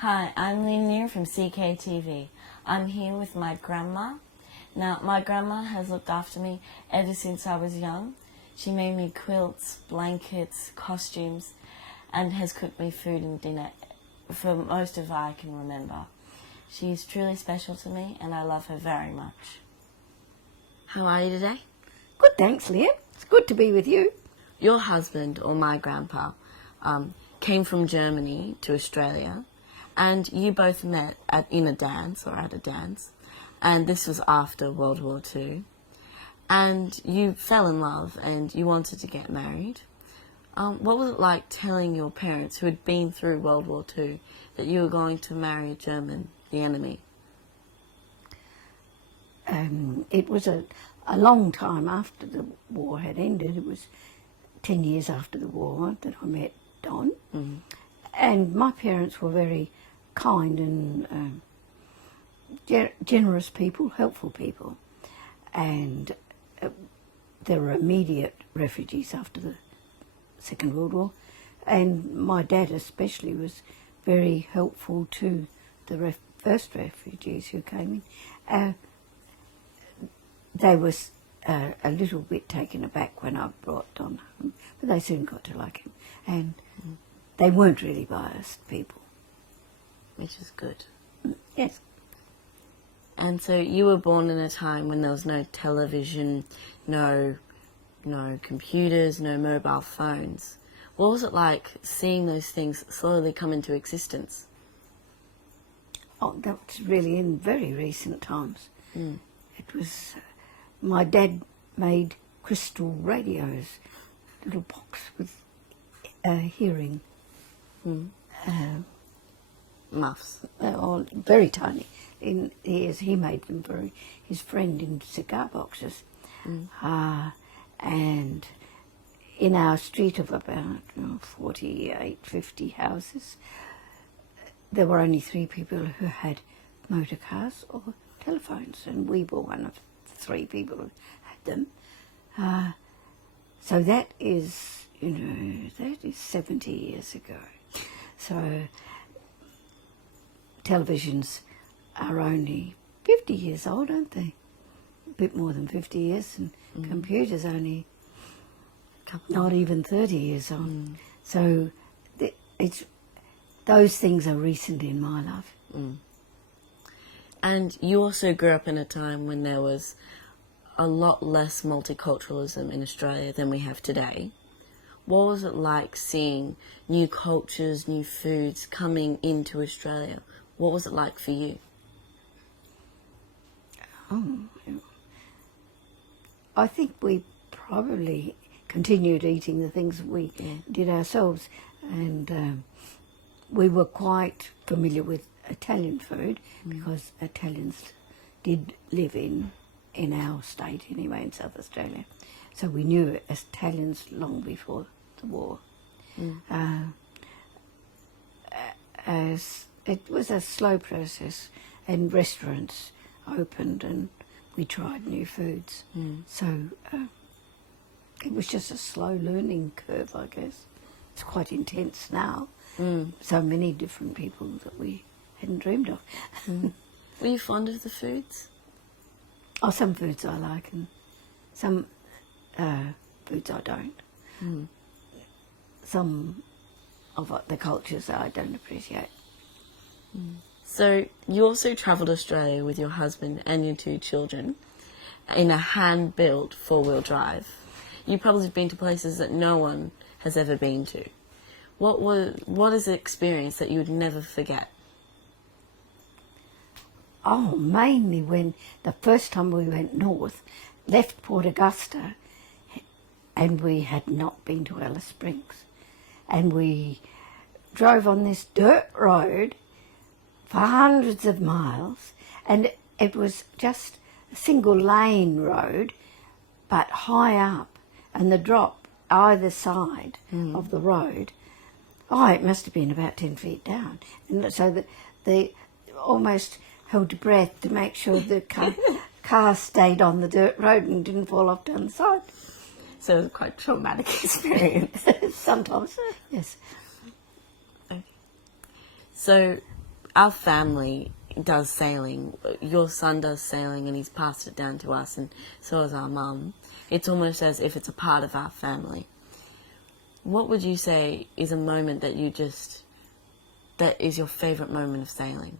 Hi, I'm Lynn from CKTV. I'm here with my grandma. Now, my grandma has looked after me ever since I was young. She made me quilts, blankets, costumes, and has cooked me food and dinner for most of I can remember. She is truly special to me, and I love her very much. How are you today? Good, thanks, Leah. It's good to be with you. Your husband, or my grandpa, came from Germany to Australia, and you both met in a dance, or at a dance, and this was after World War II, and you fell in love and you wanted to get married. What was it like telling your parents, who had been through World War II, that you were going to marry a German, the enemy? It was a long time after the war had ended. It was 10 years after the war that I met Don. Mm. And my parents were very kind and generous people, helpful people. And there were immediate refugees after the Second World War. And my dad especially was very helpful to the first refugees who came in. They were a little bit taken aback when I brought Don home, but they soon got to like him. And they weren't really biased people. Which is good. Yes. And so you were born in a time when there was no television, no computers, no mobile phones. What was it like seeing those things slowly come into existence? Oh, that's really in very recent times. Mm. It was... my dad made crystal radios, little box with hearing. Mm. Muffs. Very tiny. In ears, he made them for his friend in cigar boxes. Mm. And in our street of about 48, 50 houses, there were only 3 people who had motor cars or telephones, and we were one of the 3 people who had them. So that is, that is 70 years ago. So televisions are only 50 years old, aren't they? A bit more than 50 years, and computers only not even 30 years old. Mm. So those things are recent in my life. Mm. And you also grew up in a time when there was a lot less multiculturalism in Australia than we have today. What was it like seeing new cultures, new foods coming into Australia? What was it like for you? I think we probably continued eating the things we did ourselves, and we were quite familiar with Italian food because Italians did live in our state anyway, in South Australia. So we knew Italians long before the war. As it was a slow process, and restaurants opened and we tried new foods. So it was just a slow learning curve, I guess. It's quite intense now. So many different people that we hadn't dreamed of. Were you fond of the foods? Oh, some foods I like and some foods I don't. Some of the cultures I don't appreciate. So you also travelled Australia with your husband and your 2 children in a hand-built 4-wheel drive. You probably have been to places that no one has ever been to. What is the experience that you would never forget? Oh, mainly when the first time we went north, left Port Augusta, and we had not been to Alice Springs. And we drove on this dirt road for hundreds of miles, and it was just a single lane road, but high up, and the drop either side of the road, it must have been about 10 feet down. And so that they almost held your breath to make sure the car stayed on the dirt road and didn't fall off down the side. So it was quite a traumatic experience. Sometimes, yes. Okay. So our family does sailing. Your son does sailing, and he's passed it down to us, and so has our mum. It's almost as if it's a part of our family. What would you say is a moment that that is your favourite moment of sailing?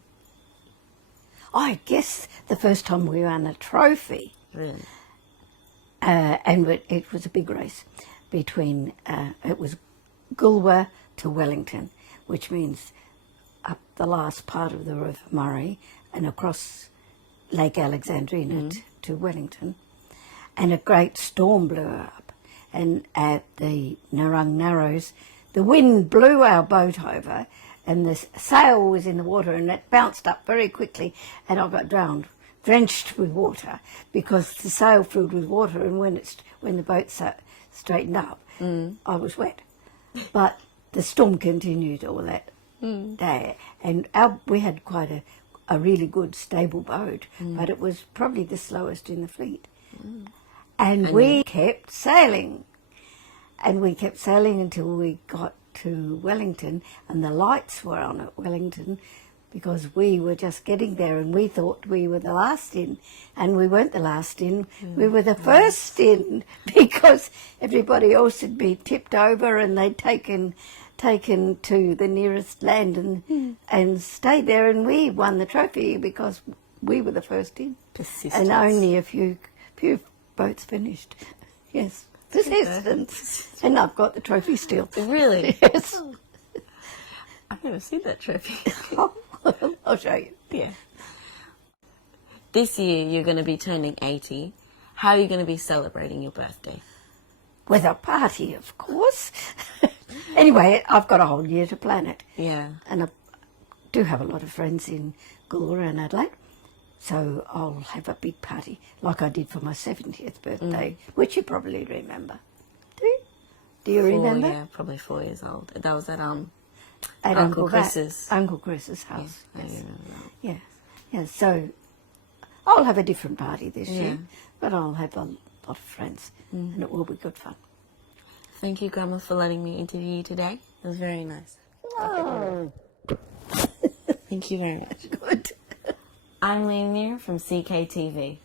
I guess the first time we won a trophy, Really? and it was a big race between, it was Goolwa to Wellington, which means up the last part of the River Murray and across Lake Alexandrina to Wellington. And a great storm blew up. And at the Narung Narrows, the wind blew our boat over and the sail was in the water and it bounced up very quickly and I got drowned, drenched with water because the sail filled with water, and when the boat straightened up, I was wet. But the storm continued all that day, and we had quite a really good stable boat, but it was probably the slowest in the fleet. And we kept sailing. And we kept sailing until we got to Wellington, and the lights were on at Wellington because we were just getting there and we thought we were the last in. And we weren't the last in, we were the first in because everybody else had been tipped over and they'd taken to the nearest land and stayed there, and we won the trophy because we were the first in. Persistence. And only a few boats finished. Yes, persistence. And I've got the trophy still. Really? Yes. I've never seen that trophy. I'll show you. Yeah. This year you're going to be turning 80. How are you going to be celebrating your birthday? With a party, of course. Anyway, I've got a whole year to plan it. Yeah. And I do have a lot of friends in Goolwa and Adelaide. So I'll have a big party, like I did for my 70th birthday, which you probably remember. Do you remember? Yeah, probably 4 years old. That was at At Uncle Chris's. Uncle Chris's house. Yeah, Yes. I remember that. Yeah. Yeah. So I'll have a different party this year, Yeah. but I'll have a lot of friends, and it will be good fun. Thank you, Grandma, for letting me interview you today. It was very nice. Oh, Thank you very much. good. I'm Liam Neer from CKTV.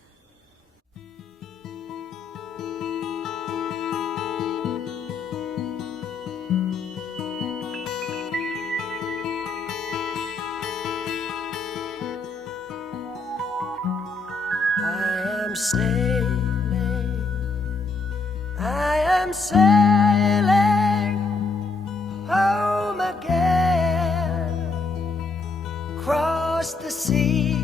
I am sailing home again, across the sea.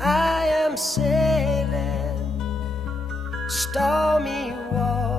I am sailing stormy waters.